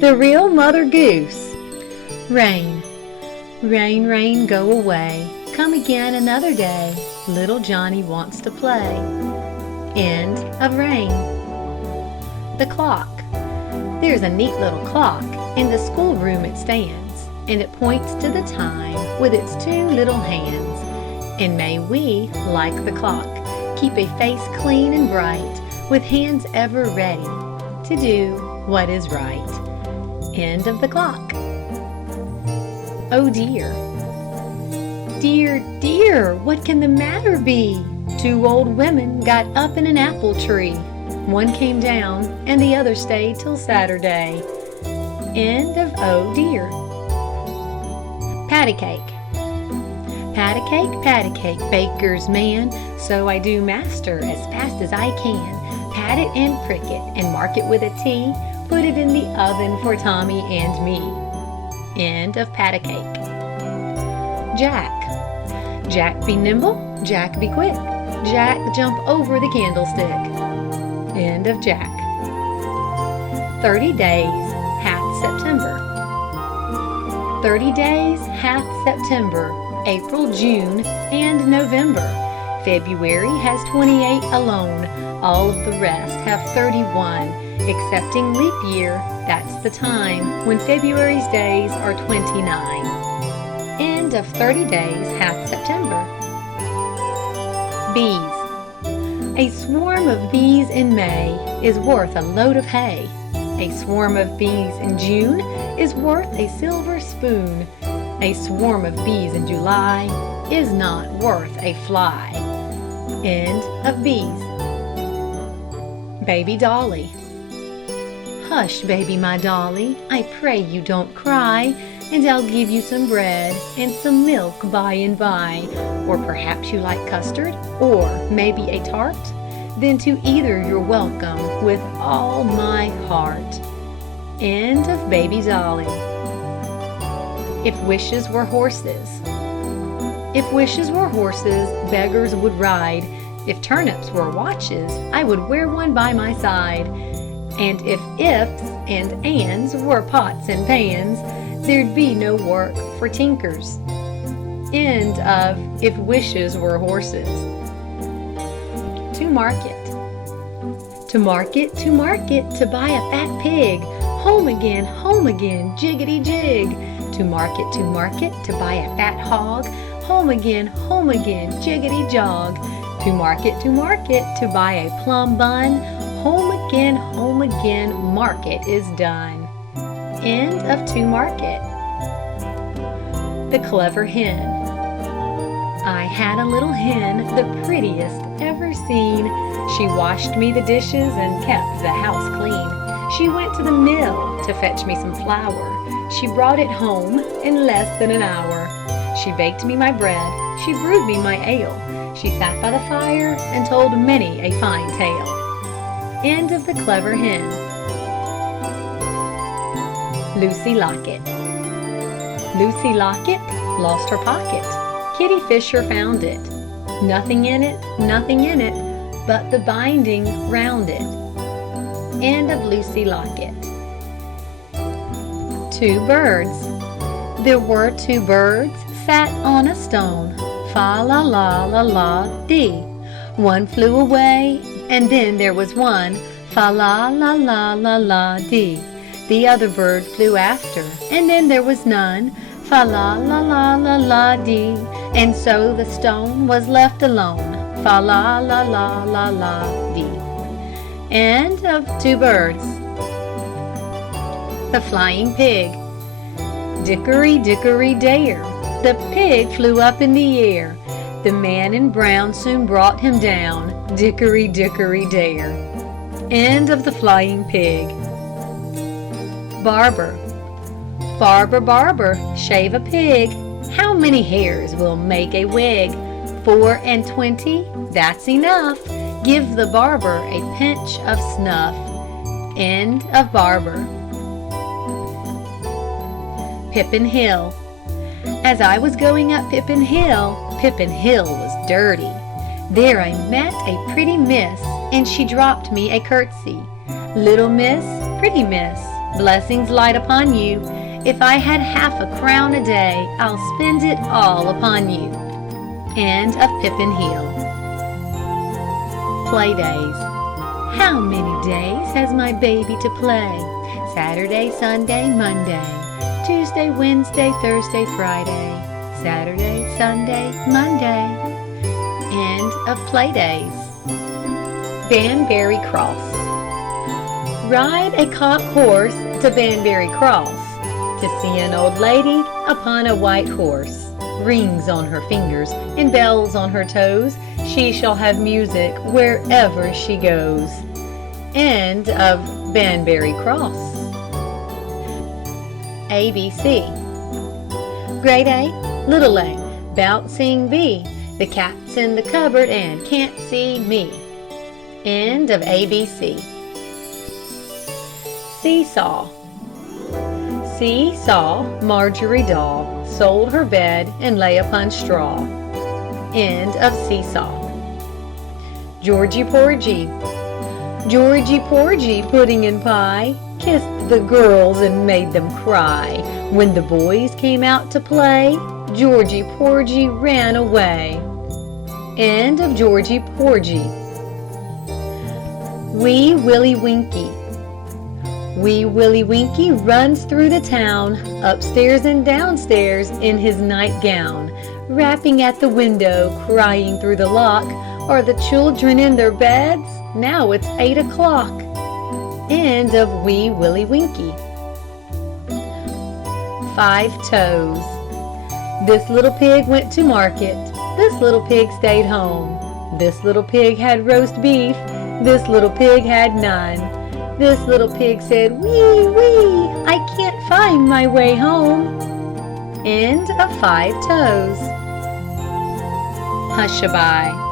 The Real Mother Goose. Rain, rain, rain, go away. Come again another day. Little Johnny wants to play. End of Rain. The clock. There's a neat little clock. In the schoolroom it stands, and it points to the time with its two little hands. And may we, like the clock, keep a face clean and bright, with hands ever ready to do what is right. End of the clock. Oh dear. Dear, dear, what can the matter be? Two old women got up in an apple tree. One came down and the other stayed till Saturday. End of oh dear. Patty cake. Patty cake, baker's man. So I do, master, as fast as I can. Pat it and prick it and mark it with a T. Put it in the oven for Tommy and me. End of patty cake. Jack. Jack be nimble, Jack be quick. Jack jump over the candlestick. End of Jack. 30 days hath September. 30 days hath September, April, June, and November. February has 28 alone. All of the rest have 31, excepting leap year. That's the time when February's days are 29. End of 30 days hath September. Bees. A swarm of bees in May is worth a load of hay. A swarm of bees in June is worth a silver spoon. A swarm of bees in July is not worth a fly. End of bees. Baby dolly. Hush, baby, my dolly, I pray you don't cry, and I'll give you some bread and some milk by and by. Or perhaps you like custard, or maybe a tart? Then to either you're welcome with all my heart. End of baby dolly. If wishes were horses. If wishes were horses, beggars would ride. If turnips were watches, I would wear one by my side. And if ifs and ands were pots and pans, there'd be no work for tinkers. End of if wishes were horses. To market. To market, to buy a fat pig. Home again, jiggity jig. To market, to buy a fat hog. Home again, jiggity jog. To market, to buy a plum bun. Home again, market is done. End of to market. The clever hen. I had a little hen, the prettiest ever seen. She washed me the dishes and kept the house clean. She went to the mill to fetch me some flour. She brought it home in less than an hour. She baked me my bread, she brewed me my ale. She sat by the fire and told many a fine tale. End of the clever hen. Lucy Locket. Lucy Locket lost her pocket. Kitty Fisher found it. Nothing in it, but the binding round it. End of Lucy Locket. Two birds. There were two birds sat on a stone. Fa la la la la dee. One flew away, and then there was one. Fa la la la la la dee. The other bird flew after, and then there was none. Fa la la la la la dee. And so the stone was left alone. Fa la la la la la dee. End of two birds. The flying pig. Dickory dickory dare. The pig flew up in the air. The man in brown soon brought him down. Dickory dickory dare. End of the flying pig. Barber. Barber, barber, shave a pig. How many hairs will make a wig? 4 and 20, that's enough. Give the barber a pinch of snuff. End of barber. Pippin Hill. As I was going up Pippin Hill was dirty. There I met a pretty miss, and she dropped me a curtsy. Little miss, pretty miss, blessings light upon you. If I had half a crown a day, I'll spend it all upon you. End of Pip and Heel. Play days. How many days has my baby to play? Saturday, Sunday, Monday, Tuesday, Wednesday, Thursday, Friday, Saturday, Sunday, Monday. End of play days. Banbury Cross. Ride a cock horse to Banbury Cross to see an old lady upon a white horse. Rings on her fingers and bells on her toes. She shall have music wherever she goes. End of Banbury Cross. ABC. Grade A, little A, bouncing B. The cat's in the cupboard and can't see me. End of ABC. Seesaw. Seesaw, Marjorie Daw, sold her bed and lay upon straw. End of Seesaw. Georgie Porgy. Georgie Porgy, pudding and pie, kissed the girls and made them cry. When the boys came out to play, Georgie Porgy ran away. End of Georgie Porgy. Wee Willie Winkie. Wee Willie Winkie runs through the town, upstairs and downstairs in his nightgown, rapping at the window, crying through the lock. Are the children in their beds? Now it's 8 o'clock. End of Wee Willie Winkie. 5 Toes. This little pig went to market. This little pig stayed home. This little pig had roast beef. This little pig had none. This little pig said, wee, wee, I can't find my way home. End of 5 Toes. Hush-a-bye.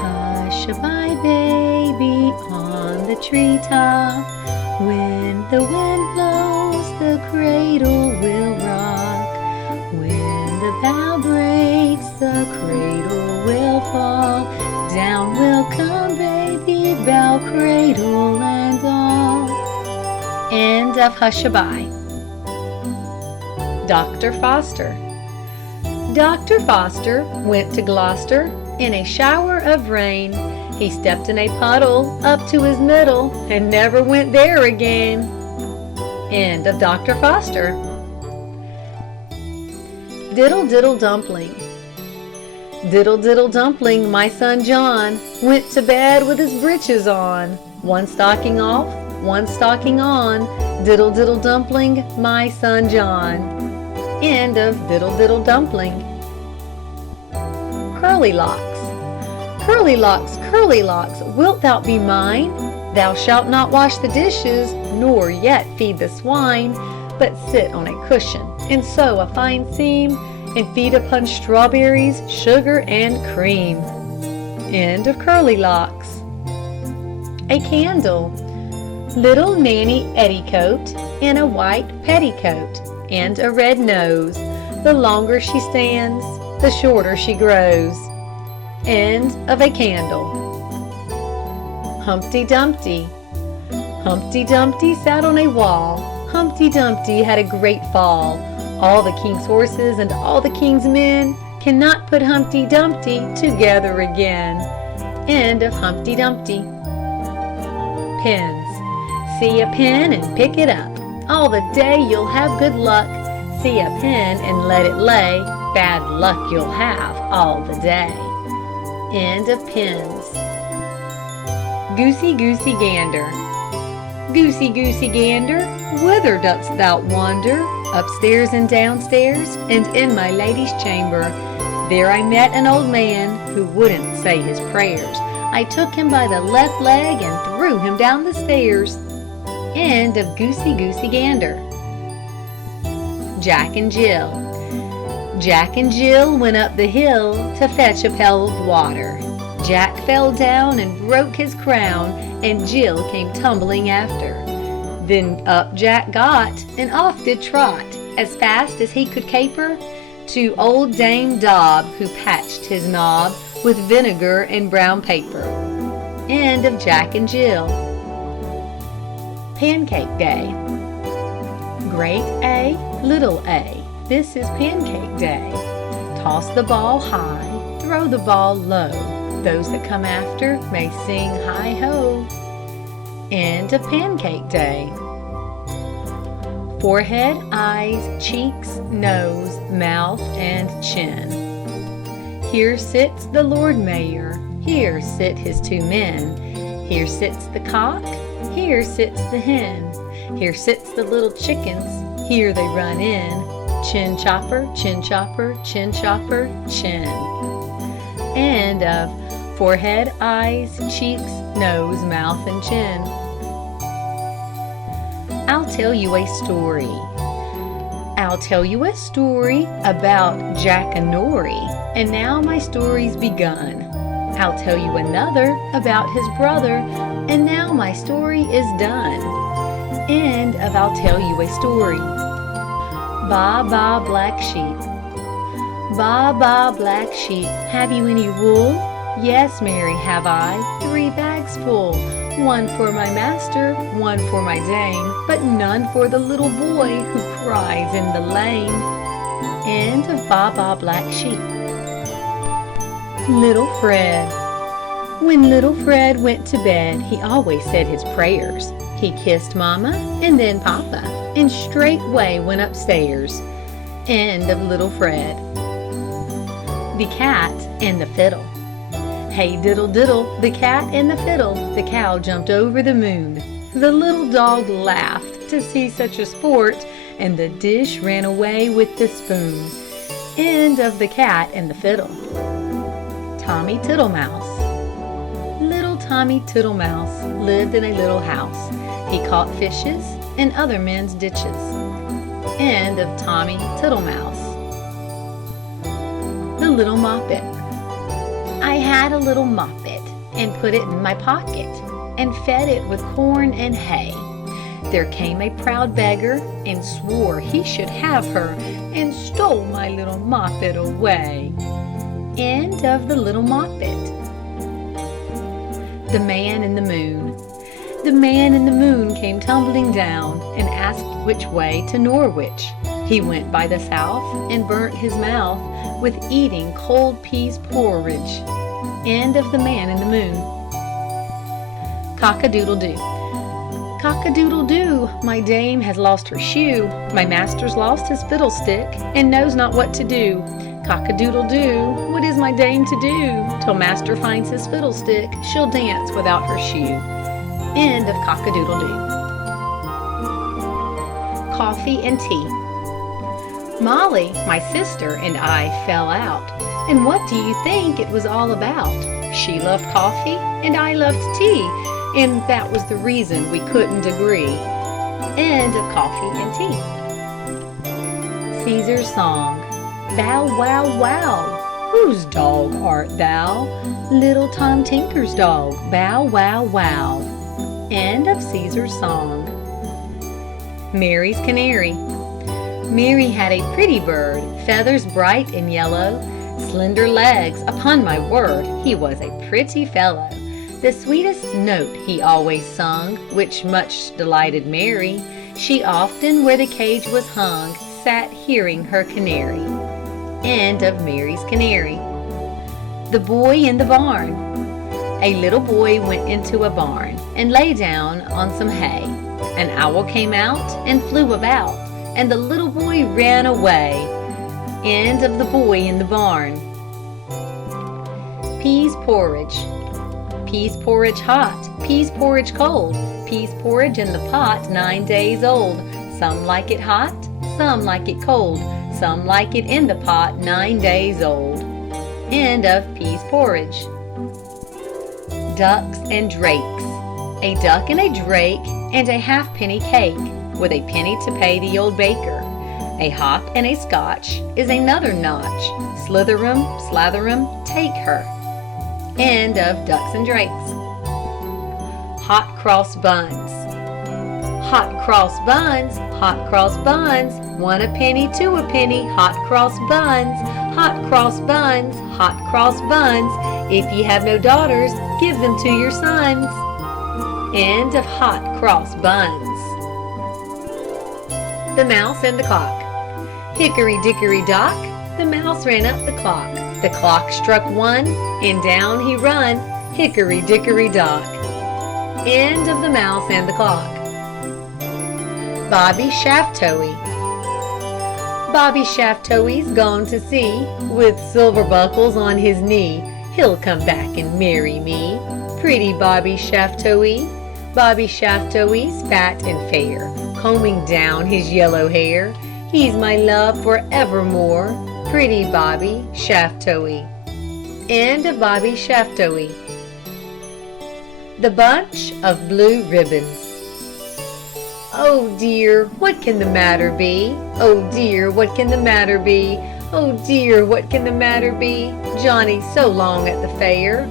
Hush-a-bye, baby, on the treetop. When the wind blows, the cradle will rock. When the bough breaks, the cradle will fall. Down will come baby, bough, cradle, and all. End of Hush-a-bye. Dr. Foster. Dr. Foster went to Gloucester in a shower of rain. He stepped in a puddle up to his middle and never went there again. End of Dr. Foster. Diddle Diddle Dumpling. Diddle Diddle Dumpling, my son John, went to bed with his breeches on. One stocking off, one stocking on. Diddle Diddle Dumpling, my son John. End of Diddle Diddle Dumpling. Curly Locks. Curly locks, wilt thou be mine? Thou shalt not wash the dishes, nor yet feed the swine, but sit on a cushion and sew a fine seam, and feed upon strawberries, sugar, and cream. End of Curly Locks. A candle. Little Nanny Etticoat in a white petticoat and a red nose. The longer she stands, the shorter she grows. End of a candle. Humpty Dumpty. Humpty Dumpty sat on a wall. Humpty Dumpty had a great fall. All the king's horses and all the king's men cannot put Humpty Dumpty together again. End of Humpty Dumpty. Pens. See a pen and pick it up. All the day you'll have good luck. See a pen and let it lay. Bad luck you'll have all the day. End of Pens. Goosey Goosey Gander. Goosey Goosey Gander, whither dost thou wander? Upstairs and downstairs, and in my lady's chamber. There I met an old man who wouldn't say his prayers. I took him by the left leg and threw him down the stairs. End of Goosey Goosey Gander. Jack and Jill. Jack and Jill went up the hill to fetch a pail of water. Jack fell down and broke his crown, and Jill came tumbling after. Then up Jack got, and off did trot, as fast as he could caper, to old Dame Dob, who patched his knob with vinegar and brown paper. End of Jack and Jill. Pancake Day. Great A, little a, this is Pancake Day. Toss the ball high, throw the ball low. Those that come after may sing hi-ho. End of Pancake Day. Forehead, eyes, cheeks, nose, mouth, and chin. Here sits the Lord Mayor, here sit his 2 men. Here sits the cock, here sits the hen. Here sits the little chickens, here they run in. Chin chopper, chin chopper, chin chopper, chin. End of forehead, eyes, cheeks, nose, mouth, and chin. I'll tell you a story. I'll tell you a story about Jack and Nori, and now my story's begun. I'll tell you another about his brother, and now my story is done. End of I'll tell you a story. Ba ba black sheep. Ba ba black sheep, have you any wool? Yes, Mary, have I, 3 bags full. 1 for my master, 1 for my dame, but none for the little boy who cries in the lane. End of Ba ba black sheep. Little Fred. When little Fred went to bed, he always said his prayers. He kissed Mama and then Papa, and straightway went upstairs. End of Little Fred. The Cat and the Fiddle. Hey diddle diddle, the cat and the fiddle, the cow jumped over the moon. The little dog laughed to see such a sport, and the dish ran away with the spoon. End of the Cat and the Fiddle. Tommy Tittlemouse. Little Tommy Tittlemouse lived in a little house. He caught fishes in other men's ditches. End of Tommy Tittlemouse. The Little Moppet. I had a little moppet and put it in my pocket and fed it with corn and hay. There came a proud beggar and swore he should have her and stole my little moppet away. End of the Little Moppet. The Man in the Moon. The man in the moon came tumbling down and asked which way to Norwich. He went by the south and burnt his mouth with eating cold peas porridge. End of the Man in the Moon. Cock-a-doodle-doo. Cock-a-doodle-doo, my dame has lost her shoe. My master's lost his fiddlestick and knows not what to do. Cock-a-doodle-doo, what is my dame to do? Till master finds his fiddlestick, she'll dance without her shoe. End of Cock-a-doodle-doo. Coffee and tea. Molly, my sister, and I fell out. And what do you think it was all about? She loved coffee and I loved tea, and that was the reason we couldn't agree. End of Coffee and Tea. Caesar's Song. Bow wow wow, whose dog art thou? Little Tom Tinker's dog, bow wow wow. End of Caesar's Song. Mary's Canary. Mary had a pretty bird, feathers bright and yellow, slender legs, upon my word, he was a pretty fellow. The sweetest note he always sung, which much delighted Mary. She often, where the cage was hung, sat hearing her canary. End of Mary's Canary. The Boy in the Barn. A little boy went into a barn and lay down on some hay. An owl came out and flew about, and the little boy ran away. End of The Boy in the Barn. Peas porridge. Peas porridge hot, peas porridge cold, peas porridge in the pot 9 days old. Some like it hot, some like it cold, some like it in the pot 9 days old. End of peas porridge. Ducks and drakes. A duck and a drake and a halfpenny cake, with a penny to pay the old baker. A hop and a scotch is another notch. Slither 'em, slather 'em, take her. End of Ducks and Drakes. Hot cross buns. Hot cross buns, hot cross buns, 1 a penny, 2 a penny, hot cross buns, hot cross buns, hot cross buns. If ye have no daughters, give them to your sons. End of Hot Cross Buns. The Mouse and the Clock. Hickory dickory dock, the mouse ran up the clock. The clock struck 1, and down he run, hickory dickory dock. End of The Mouse and the Clock. Bobby Shaft-Toey. Bobby Shaft-Toey's gone to sea, with silver buckles on his knee. He'll come back and marry me. Pretty Bobby Shaft-Toey. Bobby Shaft-Toey's fat and fair, combing down his yellow hair. He's my love forevermore. Pretty Bobby Shaft-Toey. End of Bobby Shaft-Toey. The Bunch of Blue Ribbons. Oh dear, what can the matter be? Oh dear, what can the matter be? Oh dear, what can the matter be? Johnny's so long at the fair.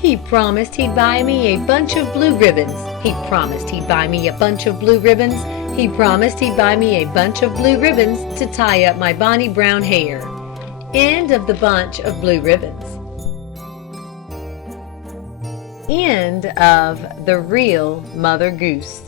He promised he'd buy me a bunch of blue ribbons. He promised he'd buy me a bunch of blue ribbons. He promised he'd buy me a bunch of blue ribbons to tie up my bonny brown hair. End of The Bunch of Blue Ribbons. End of The Real Mother Goose.